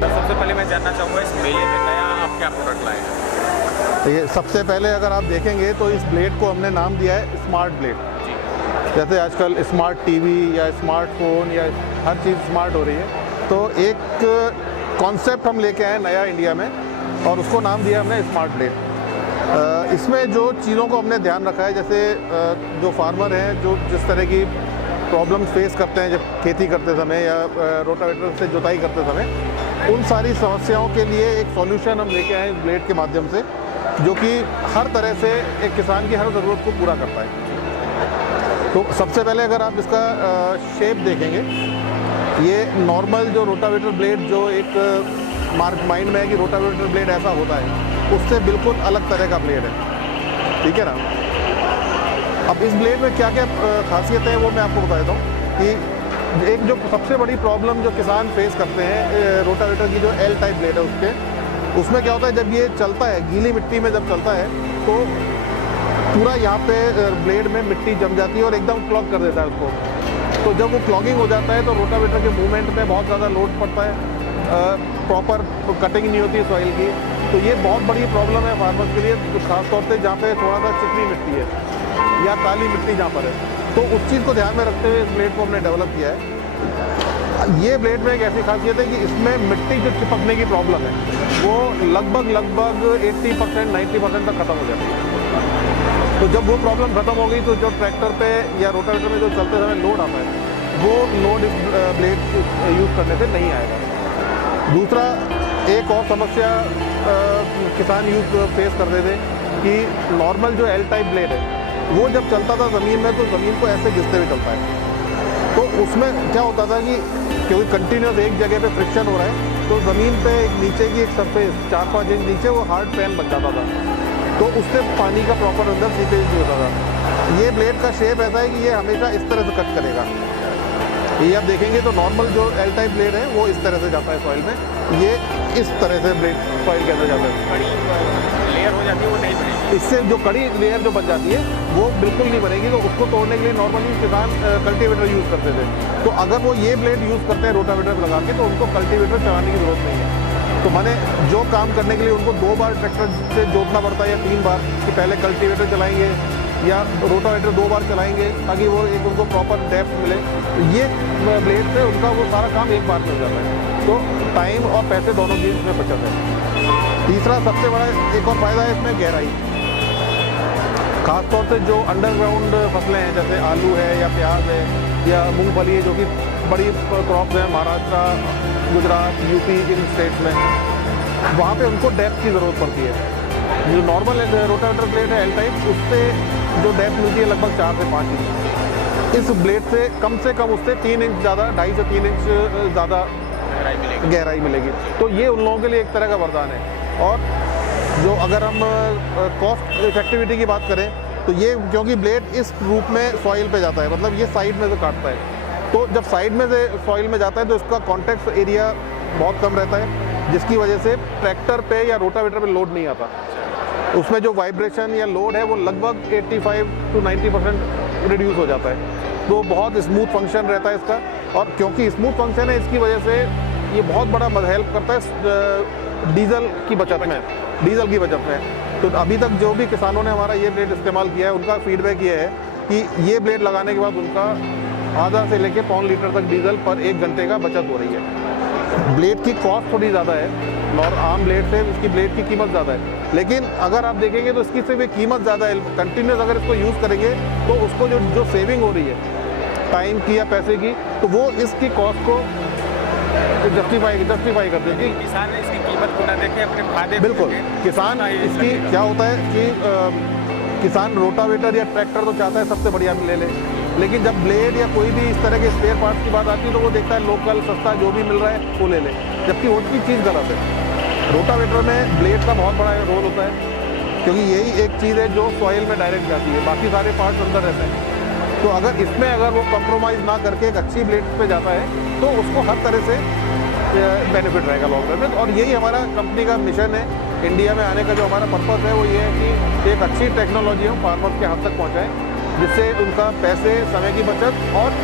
सबसे पहले मैं जानना चाहूँगा इस मेले में नया आप क्या प्रोडक्ट लाए हैं? तो ये सबसे पहले अगर आप देखेंगे तो इस ब्लेड को हमने नाम दिया है स्मार्ट ब्लेड। जी। जैसे आजकल स्मार्ट टीवी या स्मार्टफोन या हर चीज़ स्मार्ट हो रही है, तो एक कॉन्सेप्ट हम लेके आए नया इंडिया में और उसको नाम दिया हमने स्मार्ट ब्लेड। इसमें जो चीज़ों को हमने ध्यान रखा है, जैसे जो फार्मर हैं जो जिस तरह की प्रॉब्लम फेस करते हैं जब खेती करते समय या रोटावेटर से जुताई करते समय, उन सारी समस्याओं के लिए एक सॉल्यूशन हम लेके आए इस ब्लेड के माध्यम से, जो कि हर तरह से एक किसान की हर ज़रूरत को पूरा करता है। तो सबसे पहले अगर आप इसका शेप देखेंगे, ये नॉर्मल जो रोटावेटर ब्लेड जो एक माइंड में है कि रोटावेटर ब्लेड ऐसा होता है, उससे बिल्कुल अलग तरह का ब्लेड है, ठीक है ना। अब इस ब्लेड में क्या क्या खासियतें हैं वो मैं आपको बता देता हूँ कि एक जो सबसे बड़ी प्रॉब्लम जो किसान फेस करते हैं रोटावेटर की जो एल टाइप ब्लेड है उसमें क्या होता है, जब ये चलता है गीली मिट्टी में जब चलता है तो पूरा यहाँ पे ब्लेड में मिट्टी जम जाती है और एकदम क्लॉग कर देता है उसको। तो जब वो क्लॉगिंग हो जाता है तो रोटावेटर के मूवमेंट में बहुत ज़्यादा लोड पड़ता है, प्रॉपर कटिंग नहीं होती है सॉइल की। तो ये बहुत बड़ी प्रॉब्लम है फार्मर्स के लिए, तो खासतौर से जहाँ पे थोड़ा सा चिकनी मिट्टी है या काली मिट्टी जहाँ पर है। तो उस चीज़ को ध्यान में रखते हुए इस ब्लेड को हमने डेवलप किया है। ये ब्लेड में एक ऐसी खासियत है कि इसमें मिट्टी जो चिपकने की प्रॉब्लम है वो लगभग 80% 90% तक खत्म हो जाती है। तो जब वो प्रॉब्लम खत्म हो गई तो जो ट्रैक्टर पे या रोटावेटर में जो चलते समय लोड आता है वो लोड इस ब्लेड यूज़ करने से नहीं आएगा। दूसरा, एक और समस्या किसान फेस करते थे कि नॉर्मल जो एल टाइप ब्लेड है वो जब चलता था ज़मीन में तो ज़मीन को ऐसे घिसते हुए चलता है। तो उसमें क्या होता था कि क्योंकि कंटिन्यूस एक जगह पे फ्रिक्शन हो रहा है तो ज़मीन पे एक नीचे की एक सरफेस 4-5 इंच नीचे वो हार्ड पैन बन जाता था, तो उससे पानी का प्रॉपर अंदर सीपेज नहीं होता था। ये ब्लेड का शेप ऐसा है कि ये हमेशा इस तरह से कट करेगा। ये आप देखेंगे तो नॉर्मल जो एल टाइप ब्लेड है वो इस तरह से जाता है सॉइल में, ये इस तरह से ब्लेड सॉइल के अंदर जाता है। कड़ी लेयर हो जाती है वो नहीं बनेगी। इससे जो कड़ी लेयर जो बन जाती है वो बिल्कुल नहीं बनेगी। तो उसको तोड़ने के लिए नॉर्मली किसान कल्टीवेटर यूज़ करते थे। तो अगर वो ये ब्लेड यूज़ करते हैं रोटावेटर लगा के तो उनको कल्टीवेटर चलाने की ज़रूरत नहीं है। तो माने जो काम करने के लिए उनको 2 बार ट्रैक्टर से जोतना पड़ता है या 3 बार, कि पहले कल्टीवेटर चलाएंगे या रोटावेटर 2 बार चलाएंगे ताकि वो एक उनको प्रॉपर डेप्थ मिले। ये ब्लेड से उनका वो सारा काम एक बार में हो जाता है। तो टाइम और पैसे दोनों चीज़ में बचत है। तीसरा सबसे बड़ा एक और फ़ायदा है इसमें गहराई। खासतौर से जो अंडरग्राउंड फसलें हैं जैसे आलू है या प्याज है या मूंगफली है, जो कि बड़ी क्रॉप्स हैं महाराष्ट्र, गुजरात, यूपी, इन स्टेट्स में, वहाँ पे उनको डेप्थ की ज़रूरत पड़ती है। जो नॉर्मल रोटावेटर ब्लेड है एल टाइप, उससे जो डेप्थ मिलती है लगभग 4 से 5 इंच। इस ब्लेड से कम उससे 3 इंच ज़्यादा, 2.5 से 3 इंच ज़्यादा गहराई मिलेगी। तो ये उन लोगों के लिए एक तरह का वरदान है। और जो अगर हम कॉस्ट इफेक्टिविटी की बात करें तो ये क्योंकि ब्लेड इस रूप में सॉइल पे जाता है, मतलब ये साइड में से काटता है, तो जब साइड में से सॉइल में जाता है तो इसका कॉन्टेक्ट एरिया बहुत कम रहता है, जिसकी वजह से ट्रैक्टर पे या रोटावेटर पे लोड नहीं आता। उसमें जो वाइब्रेशन या लोड है वो लगभग 85 to 90% रिड्यूस हो जाता है। तो बहुत स्मूथ फंक्शन रहता है इसका, और क्योंकि स्मूथ फंक्शन है इसकी वजह से ये बहुत बड़ा हेल्प करता है डीजल की बचत में। तो अभी तक जो भी किसानों ने हमारा ये ब्लेड इस्तेमाल किया है उनका फीडबैक ये है कि ये ब्लेड लगाने के बाद उनका आधा से लेके 1.5 लीटर तक डीजल पर 1 घंटे का बचत हो रही है। ब्लेड की कॉस्ट थोड़ी ज़्यादा है और आम ब्लेड से इसकी ब्लेड की कीमत ज़्यादा है, लेकिन अगर आप देखेंगे तो इसकी सिर्फ कीमत ज़्यादा है। कंटिन्यूस अगर इसको यूज़ करेंगे तो उसको जो सेविंग हो रही है टाइम की या पैसे की, तो वो इसकी कॉस्ट को जस्टिफाई करते हैं कि किसान ने इसकी कीमत को ना देखे अपने फायदे। बिल्कुल, किसान इसकी क्या होता है कि किसान रोटावेटर या ट्रैक्टर तो चाहता है सबसे बढ़िया ले ले, लेकिन जब ब्लेड या कोई भी इस तरह के स्पेयर पार्ट्स की बात आती है तो वो देखता है लोकल सस्ता जो भी मिल रहा है वो ले ले, जबकि वो चीज़ गलत है। रोटावेटर में ब्लेड का बहुत बड़ा रोल होता है, क्योंकि यही एक चीज़ है जो सॉइल में डायरेक्ट जाती है, बाकी सारे पार्ट्स अंदर रहते हैं। तो अगर वो कंप्रोमाइज़ ना करके एक अच्छी ब्लेड पे जाता है तो उसको हर तरह से बेनिफिट रहेगा लॉन्ग टर्म में। और यही हमारा कंपनी का मिशन है। इंडिया में आने का जो हमारा पर्पस है वो ये है कि एक अच्छी टेक्नोलॉजी हम फार्मर्स के हाथ तक पहुँचाएँ, जिससे उनका पैसे, समय की बचत और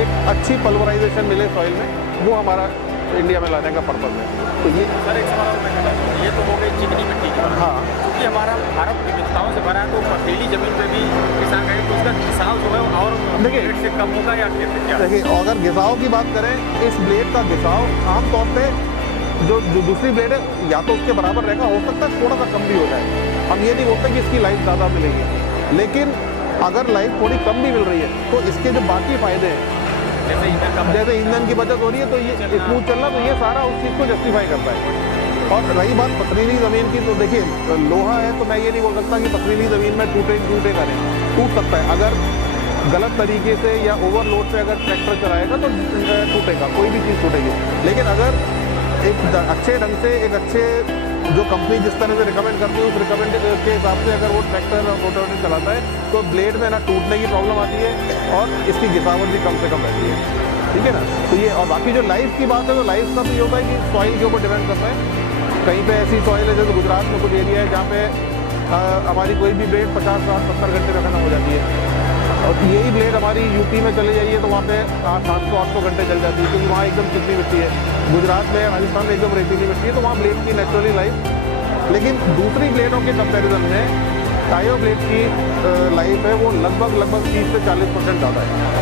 एक अच्छी पल्वराइजेशन मिले सॉइल में, वो हमारा इंडिया में लाने का पर्पज़ है। तो ये सर एक सवाल और मैं कहता हूँ, ये तो हो गई चिकनी मिट्टी की बात। हाँ क्योंकि हमारा भारत विविधताओं से भरा है, तो पथरीली जमीन पे भी किसान कहें तो उसका घिसाव जो है वो और देखिए, रेट से कम होगा या कैसे क्या? देखिए, अगर घिसाव की बात करें, इस ब्लेड का घिसाव आमतौर पे जो दूसरी ब्लेड है या तो उसके बराबर रहेगा, हो सकता है थोड़ा सा कम भी हो जाए। हम ये नहीं बोलते कि इसकी लाइफ ज़्यादा मिलेगी, लेकिन अगर लाइफ थोड़ी कम भी मिल रही है तो इसके जो बाकी फ़ायदे हैं, जैसे ईंधन की बचत हो रही है, तो ये स्मूथ चलना, तो ये सारा उस चीज़ को जस्टिफाई करता है। और रही बात पथरीली ज़मीन की, तो देखिए लोहा है, तो मैं ये नहीं बोल सकता कि पथरीली ज़मीन में टूटेगा नहीं, टूट सकता है। अगर गलत तरीके से या ओवरलोड से अगर ट्रैक्टर चलाएगा तो टूटेगा, कोई भी चीज़ टूटेगी। लेकिन अगर एक अच्छे ढंग से, एक अच्छे जो कंपनी जिस तरह से रिकमेंड करती है उस रिकमेंड के हिसाब से अगर वो ट्रैक्टर और रोटावेटर चलाता है तो ब्लेड में ना टूटने की प्रॉब्लम आती है और इसकी घिसावट भी कम से कम रहती है, ठीक है ना। तो ये, और बाकी जो लाइफ की बात है, तो लाइफ का तो ये होता है कि सॉइल के ऊपर डिपेंड करता है। कहीं पे ऐसी सॉइल है, जैसे गुजरात में कुछ एरिया है जहाँ पे हमारी कोई भी ब्लेड 50-60-70 घंटे में खत्म हो जाती है, और यही ब्लेड हमारी यूपी में चले जाइए तो वहाँ पे 700-800 घंटे चल जाती है, क्योंकि वहाँ एकदम चिकनी मिट्टी है। गुजरात में, राजस्थान में एकदम रेतीली मिट्टी है, तो वहाँ ब्लेड की नेचुरली लाइफ। लेकिन दूसरी ब्लेडों के कंपैरिजन में टायो ब्लेड की लाइफ है वो लगभग 30 से 40% ज़्यादा है।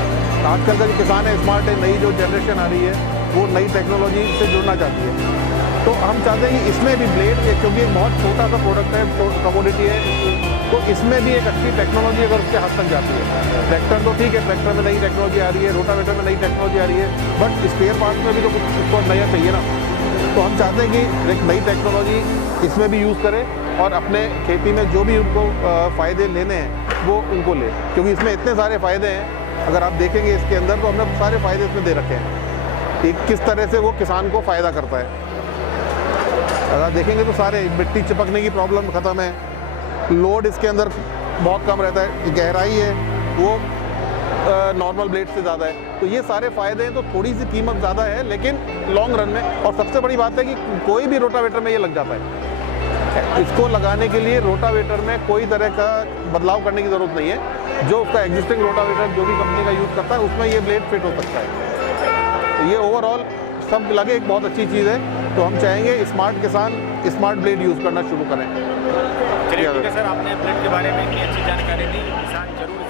आजकल का जो किसान है स्मार्ट है, नई जो जनरेशन आ रही है वो नई टेक्नोलॉजी से जुड़ना चाहती है, तो हम चाहते हैं कि इसमें भी ब्लेड, क्योंकि एक बहुत छोटा सा प्रोडक्ट है, कमोडिटी है, तो इसमें भी एक अच्छी टेक्नोलॉजी अगर उसके हद तक जाती है। ट्रैक्टर तो ठीक है, ट्रैक्टर में नई टेक्नोलॉजी आ रही है, रोटावेटर में नई टेक्नोलॉजी आ रही है, बट स्पेयर पार्ट्स में भी तो कुछ उसको नया चाहिए ना। तो हम चाहते हैं कि एक नई टेक्नोलॉजी इसमें भी यूज़ करें और अपने खेती में जो भी उनको फ़ायदे लेने हैं वो उनको ले, क्योंकि इसमें इतने सारे फ़ायदे हैं। अगर आप देखेंगे इसके अंदर तो हमने सारे फ़ायदे इसमें दे रखे हैं कि किस तरह से वो किसान को फ़ायदा करता है। अगर देखेंगे तो सारे, मिट्टी चिपकने की प्रॉब्लम ख़त्म है, लोड इसके अंदर बहुत कम रहता है, गहराई है वो नॉर्मल ब्लेड से ज़्यादा है, तो ये सारे फ़ायदे हैं। तो थोड़ी सी कीमत ज़्यादा है लेकिन लॉन्ग रन में, और सबसे बड़ी बात है कि कोई भी रोटावेटर में ये लग जाता है। इसको लगाने के लिए रोटावेटर में कोई तरह का बदलाव करने की ज़रूरत नहीं है, जो उसका एग्जिस्टिंग रोटावेटर जो भी कंपनी का यूज़ करता है उसमें ये ब्लेड फिट हो सकता है। तो ये ओवरऑल सब लगे एक बहुत अच्छी चीज़ है, तो हम चाहेंगे स्मार्ट किसान स्मार्ट ब्लेड यूज़ करना शुरू करें। चलिए ठीक है सर, आपने ब्लेड के बारे में इतनी अच्छी जानकारी दी, किसान जरूर